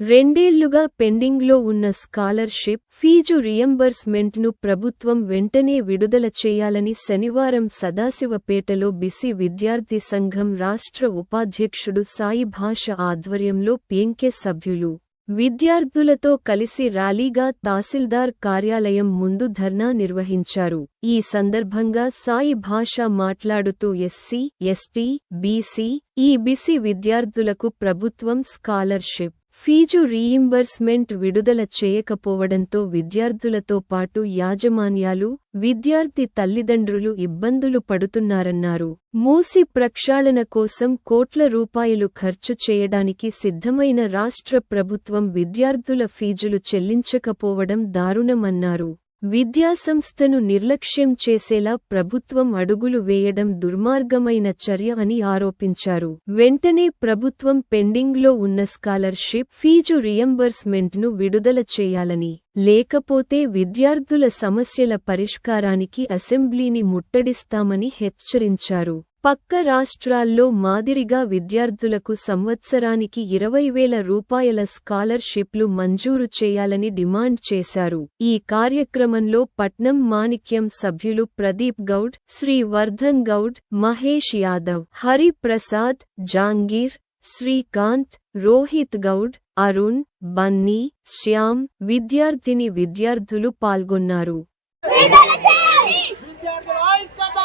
రెండేళ్ళుగా పెండింగ్లో ఉన్న scholarship fee రియంబర్స్మెంట్ను ప్రభుత్వం వెంటనే విడుదల చేయాలని శనివారం సదాశివపేటలో బిసి విద్యార్థి సంఘం రాష్ట్ర ఉపాధ్యక్షుడు సాయి భాష ఆధ్వర్యంలో పేంకె సభ్యులు విద్యార్థులతో కలిసి ర్యాలీగా తహసీల్దార్ కార్యాలయం ముందు ధర్నా నిర్వహించారు. ఈ సందర్భంగా సాయి భాష మాట్లాడుతూ ఎస్సీ ఎస్టీ బీసీ ఈ బిసి విద్యార్థులకు ప్రభుత్వం స్కాలర్షిప్ ఫీజు రీయింబర్స్మెంట్ విడుదల చేయకపోవడంతో విద్యార్థులతో పాటు యాజమాన్యాలు విద్యార్థి తల్లిదండ్రులు ఇబ్బందులు పడుతున్నారన్నారు. మూసి ప్రక్షాళన కోసం కోట్ల రూపాయలు ఖర్చు చేయడానికి సిద్ధమైన రాష్ట్ర ప్రభుత్వం విద్యార్థుల ఫీజులు చెల్లించకపోవడం దారుణమన్నారు. విద్యాసంస్థను నిర్లక్ష్యం చేసేలా ప్రభుత్వం అడుగులు వేయడం దుర్మార్గమైన చర్య అని ఆరోపించారు. వెంటనే ప్రభుత్వం పెండింగ్లో ఉన్న స్కాలర్షిప్ ఫీజు రియంబర్స్మెంట్ను విడుదల చేయాలని లేకపోతే విద్యార్థుల సమస్యల పరిష్కారానికి అసెంబ్లీని ముట్టడిస్తామని హెచ్చరించారు. పక్క రాష్ట్రాల్లో మాదిరిగా విద్యార్థులకు సంవత్సరానికి ఇరవై వేల రూపాయల స్కాలర్షిప్లు మంజూరు చేయాలని డిమాండ్ చేశారు. ఈ కార్యక్రమంలో పట్నం మాణిక్యం సభ్యులు ప్రదీప్ గౌడ్ శ్రీ వర్ధన్ గౌడ్ మహేష్ యాదవ్ హరిప్రసాద్ జాంగీర్ శ్రీకాంత్ రోహిత్ గౌడ్ అరుణ్ బన్నీ శ్యామ్ విద్యార్థిని విద్యార్థులు పాల్గొన్నారు విడుదల చేయాలి విద్యార్థుల ఐక్యత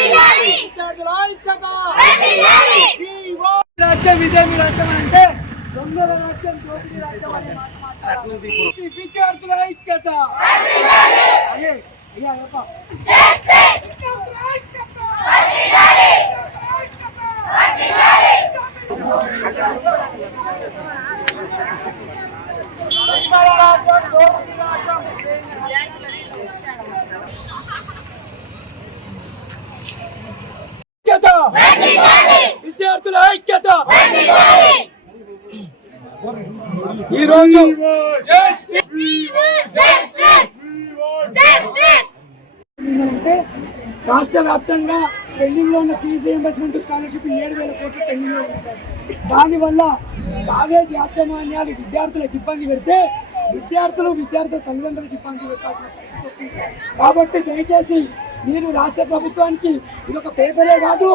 ఐక్యత వర్ధిల్లాలి! వివో! రాజ్యం రాజ్యం అంటే దొంగల రాజ్యం రాజ్యం అనే విద్యార్థుల ఐక్యత అయ్యే, అయ్యా, అయ్యప్ప. రాజ్యం, రాజ్యం. ఐక్యత విద్యార్థుల ఐక్యత ఈరోజు రాష్ట్ర వ్యాప్తంగా పెండింగ్లో ఉన్న ఫీజు రియంబర్స్మెంట్ స్కాలర్షిప్ ఏడు వేల కోట్లు పెండింగ్లో ఉంది సార్. దానివల్ల కాలేజ్ యాజమాన్యాలు విద్యార్థులకు ఇబ్బంది పెడితే విద్యార్థులు విద్యార్థుల తల్లిదండ్రులకు ఇబ్బంది పెట్టాల్సిన పరిస్థితి వస్తుంది. కాబట్టి దయచేసి మీరు రాష్ట్ర ప్రభుత్వానికి ఇది ఒక పేపరే కాదు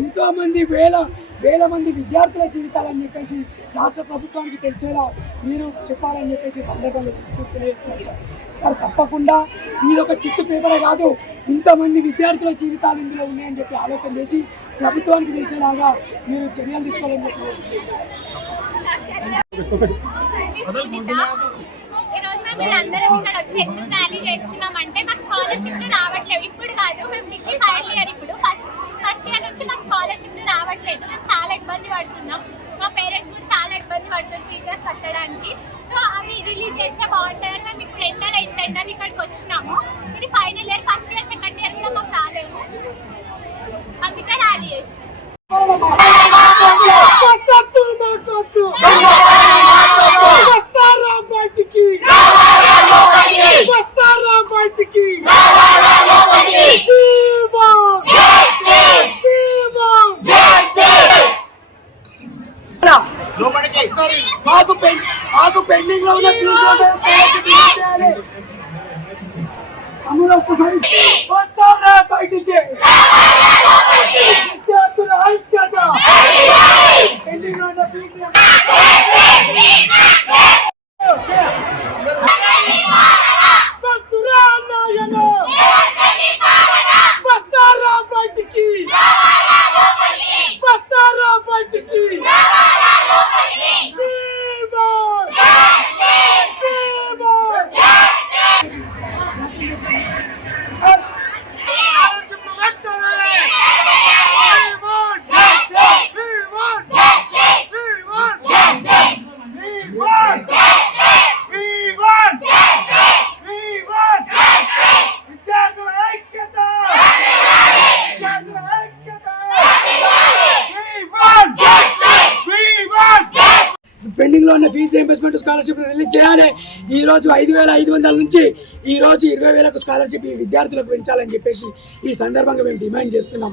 ఎంతో మంది వేల వేల మంది విద్యార్థుల జీవితాలని చెప్పేసి రాష్ట్ర ప్రభుత్వానికి తెలిసేలా మీరు చెప్పాలని చెప్పేసి సందర్భంలో తెలియజేస్తున్నారు సార్. సార్ తప్పకుండా ఇది ఒక చిత్తు పేపరే కాదు ఇంతమంది విద్యార్థుల జీవితాలు ఇందులో ఉన్నాయని చెప్పి ఆలోచన చేసి ప్రభుత్వానికి తెలిసేలాగా మీరు చర్యలు తీసుకోవాలని చెప్పి ఈ రోజు మేము ఇక్కడ అందరం ఇక్కడ వచ్చి ఎందుకు ర్యాలీ చేస్తున్నాం అంటే మాకు స్కాలర్షిప్లు రావట్లేవు. ఇప్పుడు కాదు మేము డిగ్రీ ఫైనల్ ఇయర్ ఇప్పుడు ఫస్ట్ ఫస్ట్ ఇయర్ నుంచి మాకు స్కాలర్షిప్ రావట్లేదు. మేము చాలా ఇబ్బంది పడుతున్నాం. మా పేరెంట్స్ కూడా చాలా ఇబ్బంది పడుతుంది ఫీజెస్ కట్టడానికి సో అవి రిలీజ్ చేస్తే బాగుంటుందని మేము ఇప్పుడు ఎండలు ఇంత ఎండలు ఇక్కడికి వచ్చినాము. ఇది final year first year second year కూడా మాకు రాలేదు. అందుకే ర్యాలీ చేసి కొత్తొద్దు మాకొద్దు వస్తారా బయటికి వస్తారా బయటికి వివో! వివో! మాకు పెన్- మాకు పెండింగ్లో ఉన్న ఫీజు అమ్ముడు ఒక్కసారి వస్తారా బయటికి విద్యార్థుల ఐక్యత పెండింగ్లో ఉన్న ఫీజు వస్తురా నాయన వస్తారా బయటికి వస్తారా బయటికి వివో! వివో! సార్, ఆలోచన వెంటనే పెండింగ్లో ఉన్న ఫీజు రీఎంబర్స్మెంట్ స్కాలర్షిప్ రిలీజ్ చేయాలి. ఈ రోజు ఐదు వేల ఐదు వందల నుంచి ఈ రోజు ఇరవై వేలకు స్కాలర్షిప్ ఈ విద్యార్థులకు పెంచాలని చెప్పేసి ఈ సందర్భంగా మేము డిమాండ్ చేస్తున్నాం.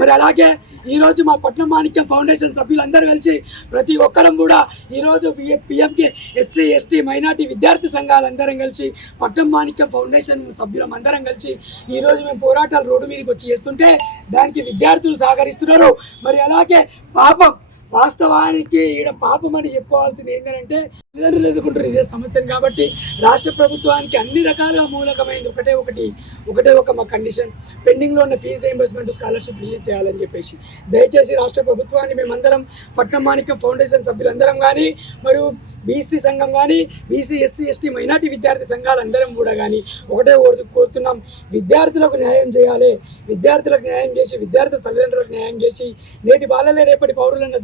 మరి అలాగే ఈరోజు మా పట్నం మాణిక్యం ఫౌండేషన్ సభ్యులందరూ కలిసి ప్రతి ఒక్కరం కూడా ఈరోజు పిఎంకే ఎస్సీ ఎస్టీ మైనార్టీ విద్యార్థి సంఘాలందరం కలిసి పట్నం మాణిక్యం ఫౌండేషన్ సభ్యులం అందరం కలిసి ఈరోజు మేము పోరాటాలు రోడ్డు మీదకి వచ్చి చేస్తుంటే దానికి విద్యార్థులు సహకరిస్తున్నారు. మరి అలాగే పాపం వాస్తవానికి ఈడ పాపం అని చెప్పుకోవాల్సింది ఏంటంటే తల్లిదండ్రులు ఎదుర్కొంటారు ఇదే సమస్యను కాబట్టి రాష్ట్ర ప్రభుత్వానికి అన్ని రకాలుగా మూలకమైంది ఒకటే ఒకటి ఒకటే ఒక మా కండిషన్ పెండింగ్లో ఉన్న ఫీజు రీంబర్స్మెంట్ స్కాలర్షిప్ రిలీజ్ చేయాలని చెప్పేసి. దయచేసి రాష్ట్ర ప్రభుత్వాన్ని మేమందరం పట్నం మాణిక్యం ఫౌండేషన్ సభ్యులందరం కానీ మరియు బీసీ సంఘం కానీ బీసీ ఎస్సీ ఎస్టీ మైనార్టీ విద్యార్థి సంఘాలందరం కూడా కానీ ఒకటే కోరు కోరుతున్నాం. విద్యార్థులకు న్యాయం చేయాలి. విద్యార్థులకు న్యాయం చేసి విద్యార్థుల తల్లిదండ్రులకు న్యాయం చేసి నేటి బాలలే రేపటి పౌరులన్న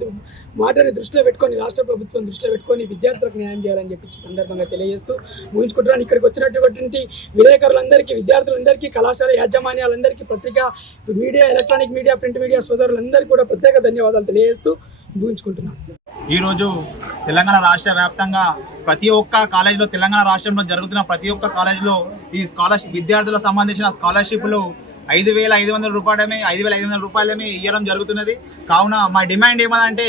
మాటని దృష్టిలో పెట్టుకొని రాష్ట్ర ప్రభుత్వం దృష్టిలో పెట్టుకొని విద్యార్థులకు న్యాయం చేయాలని చెప్పి సందర్భంగా తెలియజేస్తూ ముగించుకుంటున్నాను ఇక్కడికి వచ్చినటువంటి విలేకరులందరికీ విద్యార్థులందరికీ కళాశాల యాజమాన్యాలందరికీ పత్రిక media electronic media print media సోదరులందరికీ కూడా ప్రత్యేక ధన్యవాదాలు తెలియజేస్తూ ముగించుకుంటున్నాను ఈరోజు తెలంగాణ రాష్ట్ర వ్యాప్తంగా ప్రతి ఒక్క కాలేజీలో తెలంగాణ రాష్ట్రంలో జరుగుతున్న ప్రతి ఒక్క కాలేజీలో ఈ స్కాలర్షిప్ విద్యార్థులకు సంబంధించిన స్కాలర్షిప్లు ఐదు వేల ఐదు వందల రూపాయలమే ఐదు వేల ఐదు వందల రూపాయలమే ఇవ్వడం జరుగుతున్నది. కావున మా డిమాండ్ ఏమదంటే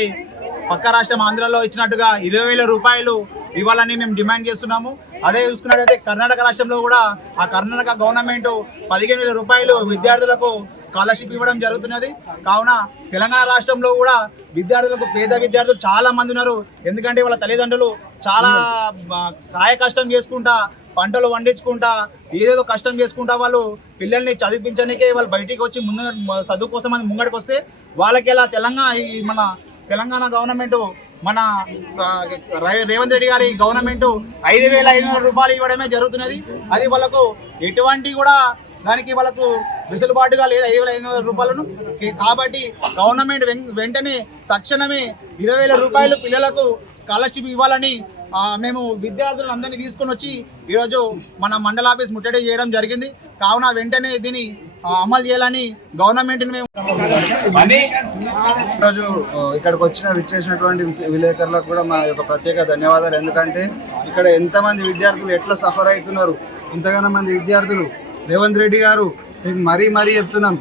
పక్క రాష్ట్రం ఆంధ్రలో ఇచ్చినట్టుగా ఇరవై వేల రూపాయలు ఇవ్వాలని మేము డిమాండ్ చేస్తున్నాము. అదే చూసుకున్నట్టయితే కర్ణాటక రాష్ట్రంలో కూడా ఆ కర్ణాటక గవర్నమెంట్ పదిహేను వేల రూపాయలు విద్యార్థులకు స్కాలర్షిప్ ఇవ్వడం జరుగుతున్నది. కావున తెలంగాణ రాష్ట్రంలో కూడా విద్యార్థులకు పేద విద్యార్థులు చాలా మంది ఉన్నారు. ఎందుకంటే వాళ్ళ తల్లిదండ్రులు చాలా కాయ కష్టం చేసుకుంటా పంటలు వండించుకుంటా ఏదేదో కష్టం చేసుకుంటా వాళ్ళు పిల్లల్ని చదివించడానికే వాళ్ళు బయటికి వచ్చి ముందు చదువు కోసం అని ముంగడికి వస్తే వాళ్ళకి ఇలా తెలంగాణ ఈ మన తెలంగాణ గవర్నమెంట్ మన రేవంత్ రెడ్డి గారి గవర్నమెంట్ ఐదు వేల ఐదు వందల రూపాయలు ఇవ్వడమే జరుగుతున్నది. అది వాళ్ళకు ఎటువంటి కూడా దానికి వాళ్ళకు వెసులుబాటుగా లేదు ఐదు వేల ఐదు వందల రూపాయలను కాబట్టి గవర్నమెంట్ వెం- వెంటనే తక్షణమే ఇరవై వేల రూపాయలు పిల్లలకు స్కాలర్షిప్ ఇవ్వాలని మేము విద్యార్థులను అందరినీ తీసుకొని వచ్చి ఈరోజు మన మండల ఆఫీస్ ముట్టడి చేయడం జరిగింది. కావున వెంటనే దీన్ని అమలు చేయాలని గవర్నమెంట్ని మేము ఈరోజు ఇక్కడికి వచ్చిన విచ్చేసినటువంటి విలేకరులకు కూడా మా యొక్క ప్రత్యేక ధన్యవాదాలు. ఎందుకంటే ఇక్కడ ఎంతమంది విద్యార్థులు ఎట్లా సఫర్ అవుతున్నారు? ఇంతగానో మంది విద్యార్థులు. రేవంత్ రెడ్డి గారు మీకు మరీ మరీ చెప్తున్నాం.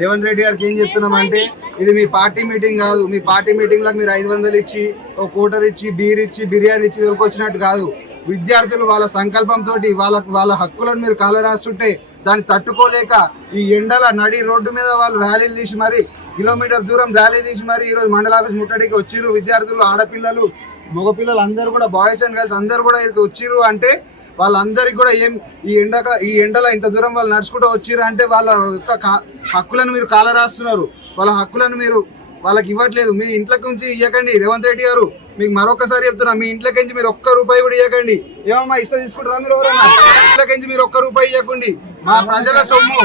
రేవంత్ రెడ్డి గారికి ఏం చెప్తున్నాం అంటే ఇది మీ పార్టీ మీటింగ్ కాదు. మీ పార్టీ మీటింగ్లకు మీరు ఐదు వందలు ఇచ్చి ఒక కూటర్ ఇచ్చి బీర్ ఇచ్చి బిర్యానీ ఇచ్చి దొరికొచ్చినట్టు కాదు. విద్యార్థులు వాళ్ళ సంకల్పంతో వాళ్ళకు వాళ్ళ హక్కులను మీరు కాలరాస్తుంటే దాన్ని తట్టుకోలేక ఈ ఎండల నడి రోడ్డు మీద వాళ్ళు ర్యాలీలు తీసి మరి కిలోమీటర్ దూరం ర్యాలీ తీసి మరి ఈరోజు మండల ఆఫీస్ ముట్టడికి వచ్చిర్రు. విద్యార్థులు ఆడపిల్లలు మగపిల్లలు అందరూ కూడా బాయ్స్ అండ్ గర్ల్స్ అందరూ కూడా ఇక్కడికి వచ్చిర్రు అంటే వాళ్ళందరికీ కూడా ఏం ఈ ఎండక ఈ ఎండలో ఇంత దూరం వాళ్ళు నడుచుకుంటూ వచ్చిర్రు అంటే వాళ్ళ యొక్క కా- హక్కులను మీరు కాలరాస్తున్నారు. వాళ్ళ హక్కులను మీరు వాళ్ళకి ఇవ్వట్లేదు. మీ ఇంట్లోకి నుంచి ఇవ్వకండి రేవంత్ రెడ్డి గారు మీకు మరొకసారి చెప్తున్నా మీ ఇంట్లోకి నుంచి మీరు ఒక్క రూపాయి కూడా ఇవ్వకండి ఏమమ్మా ఇస్తా తీసుకుంటారా మీరు ఎవరైనా ఇంట్లోకి నుంచి మీరు ఒక్క రూపాయి ఇవ్వకండి మా ప్రజల సొమ్ము.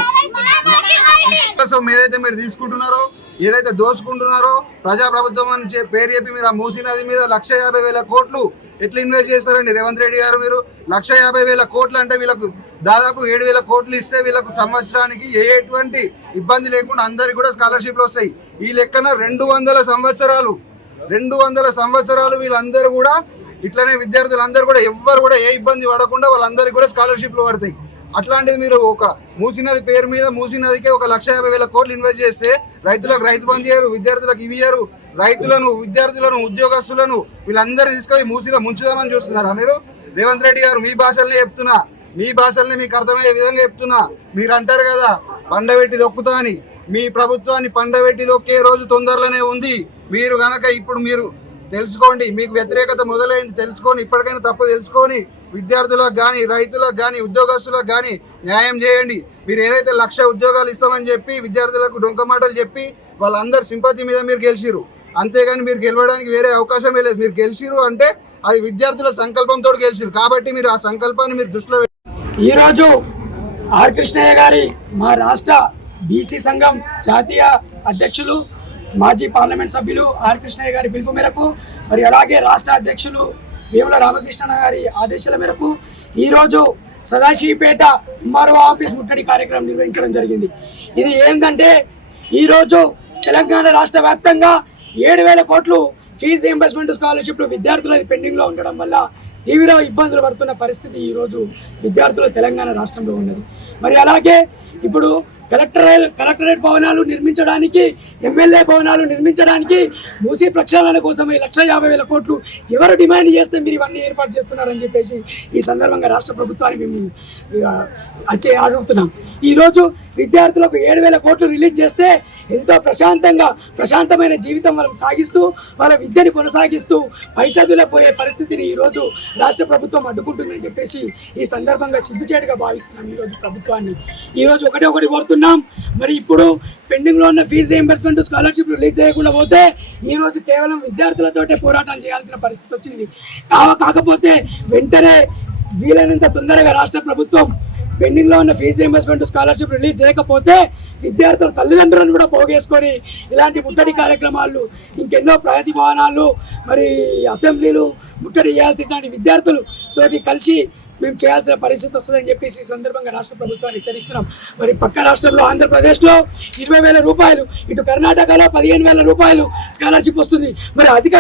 సొమ్ము ఏదైతే మీరు తీసుకుంటున్నారో ఏదైతే దోచుకుంటున్నారో ప్రజాప్రభుత్వం అని పేరు చెప్పి మీరు ఆ మూసీ నది మీద లక్ష యాభై వేల కోట్లు ఎట్లా ఇన్వెస్ట్ చేస్తారండి? రేవంత్ రెడ్డి గారు మీరు లక్ష యాభై వేల కోట్లు అంటే వీళ్ళకు దాదాపు ఏడు వేల కోట్లు ఇస్తే వీళ్ళకు సంవత్సరానికి ఏ ఎటువంటి ఇబ్బంది లేకుండా అందరికి కూడా స్కాలర్షిప్లు వస్తాయి. ఈ లెక్కన రెండు వందల సంవత్సరాలు రెండు వందల సంవత్సరాలు వీళ్ళందరూ కూడా ఇట్లనే విద్యార్థులందరూ కూడా ఎవ్వరు కూడా ఏ ఇబ్బంది పడకుండా వాళ్ళందరికీ కూడా స్కాలర్షిప్లు పడతాయి. అట్లాంటిది మీరు ఒక మూసినది పేరు మీద మూసినదికే ఒక లక్ష యాభై వేల కోట్లు ఇన్వెస్ట్ చేస్తే రైతులకు రైతు బంద్ చేయరు విద్యార్థులకు ఇవి ఇయ్యరు రైతులను విద్యార్థులను ఉద్యోగస్తులను వీళ్ళందరినీ తీసుకొని మూసిన ముంచుదామని చూస్తున్నారా మీరు? రేవంత్ రెడ్డి గారు మీ భాషలనే చెప్తున్నా మీ భాషల్ని మీకు అర్థమయ్యే విధంగా చెప్తున్నా మీరు అంటారు కదా పండబెట్టి దొక్కుతా అని మీ ప్రభుత్వాన్ని పండబెట్టి దొక్కే రోజు తొందరలోనే ఉంది. మీరు కనుక ఇప్పుడు మీరు తెలుసుకోండి మీకు వ్యతిరేకత మొదలైంది తెలుసుకొని ఇప్పటికైనా తప్పు తెలుసుకొని విద్యార్థులకు కానీ రైతులకు కానీ ఉద్యోగస్తులకు కానీ న్యాయం చేయండి. మీరు ఏదైతే లక్ష ఉద్యోగాలు ఇస్తామని చెప్పి విద్యార్థులకు డొంక మాటలు చెప్పి వాళ్ళందరి సింపతి మీద మీరు గెలిచిరు అంతేగాని మీరు గెలవడానికి వేరే అవకాశమే లేదు. మీరు గెలిచిరు అంటే అది విద్యార్థుల సంకల్పంతో గెలిచిరు కాబట్టి మీరు ఆ సంకల్పాన్ని మీరు దృష్టిలో ఈరోజు ఆర్ కృష్ణయ్య గారి మా రాష్ట్ర బీసీ సంఘం జాతీయ అధ్యక్షులు మాజీ పార్లమెంట్ సభ్యులు ఆర్ కృష్ణయ్య గారి పిలుపు మేరకు మరి అలాగే రాష్ట్ర అధ్యక్షులు వేముల రామకృష్ణ గారి ఆదేశాల మేరకు ఈరోజు సదాశివపేట ఎంఆర్ఓ ఆఫీస్ ముట్టడి కార్యక్రమం నిర్వహించడం జరిగింది. ఇది ఏంటంటే ఈరోజు తెలంగాణ రాష్ట్ర వ్యాప్తంగా ఏడు వేల కోట్లు ఫీజు రియంబర్స్మెంట్ స్కాలర్షిప్లు విద్యార్థులది పెండింగ్లో ఉండడం వల్ల తీవ్ర ఇబ్బందులు పడుతున్న పరిస్థితి ఈరోజు విద్యార్థుల తెలంగాణ రాష్ట్రంలో ఉన్నది. మరి అలాగే ఇప్పుడు కలెక్టరేట్ కలెక్టరేట్ భవనాలు నిర్మించడానికి ఎమ్మెల్యే భవనాలు నిర్మించడానికి మూసీ ప్రక్షాళన కోసం ఈ లక్ష యాభై వేల కోట్లు ఎవరు డిమాండ్ చేస్తే మీరు ఇవన్నీ ఏర్పాటు చేస్తున్నారని చెప్పేసి ఈ సందర్భంగా రాష్ట్ర ప్రభుత్వాన్ని మేము అడుగుతున్నాం. ఈరోజు విద్యార్థులకు ఏడు వేల కోట్లు రిలీజ్ చేస్తే ఎంతో ప్రశాంతంగా ప్రశాంతమైన జీవితం వాళ్ళు సాగిస్తూ వాళ్ళ విద్యని కొనసాగిస్తూ పై చదువులకు పోయే పరిస్థితిని ఈరోజు రాష్ట్ర ప్రభుత్వం అడ్డుకుంటుందని చెప్పేసి ఈ సందర్భంగా సిగ్గుచేటుగా భావిస్తున్నాం ఈరోజు ప్రభుత్వాన్ని. ఈరోజు ఒకటే ఒకటి కోరుతున్నాం. మరి ఇప్పుడు పెండింగ్లో ఉన్న ఫీజు రీఎంబర్స్మెంట్ స్కాలర్షిప్ రిలీజ్ చేయకుండా పోతే ఈరోజు కేవలం విద్యార్థులతోటే పోరాటాలు చేయాల్సిన పరిస్థితి వచ్చింది. కాకపోతే వెంటనే వీలైనంత తొందరగా రాష్ట్ర ప్రభుత్వం పెండింగ్లో ఉన్న ఫీజు రీఎంబర్స్మెంట్ స్కాలర్షిప్ రిలీజ్ చేయకపోతే విద్యార్థుల తల్లిదండ్రులను కూడా పోగేసుకొని ఇలాంటి ముట్టడి కార్యక్రమాలు ఇంకెన్నో ప్రగతి భవనాలు మరి అసెంబ్లీలు ముట్టడి చేయాల్సినటువంటి విద్యార్థులు తోటి కలిసి మేము చేయాల్సిన పరిస్థితి వస్తుందని చెప్పేసి ఈ సందర్భంగా రాష్ట్ర ప్రభుత్వాన్ని హెచ్చరిస్తున్నాం. మరి పక్క రాష్ట్రంలో ఆంధ్రప్రదేశ్లో ఇరవై వేల రూపాయలు ఇటు కర్ణాటకలో పదిహేను వేల రూపాయలు స్కాలర్షిప్ వస్తుంది. మరి అధిక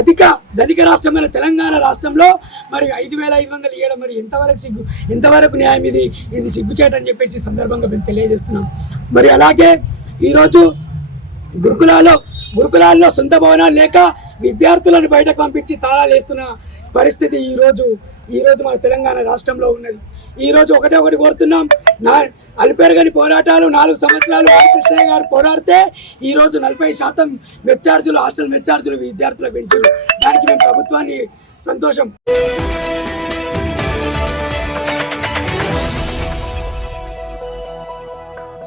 అధిక ధనిక రాష్ట్రమైన తెలంగాణ రాష్ట్రంలో మరి ఐదు వేల ఐదు వందలు ఇవ్వడం మరి ఎంతవరకు సిగ్గు ఎంతవరకు న్యాయం ఇది? ఇది సిగ్గుచేటని చెప్పేసి సందర్భంగా మేము తెలియజేస్తున్నాం. మరి అలాగే ఈరోజు గురుకులాల్లో గురుకులాల్లో సొంత భవనాలు లేక విద్యార్థులను బయటకు పంపించి తాళాలు వేస్తున్న పరిస్థితి ఈరోజు ఈరోజు మన తెలంగాణ రాష్ట్రంలో ఉన్నది. ఈరోజు ఒకటే ఒకటి కోరుతున్నాం. నా అలిపెరగని పోరాటాలు నాలుగు సంవత్సరాలు కృష్ణయ్య గారు పోరాడితే ఈరోజు నలభై శాతం మెచ్చార్జులు హాస్టల్ మెచ్చార్జులు విద్యార్థులకు పెంచారు దానికి మేము ప్రభుత్వాన్ని సంతోషం.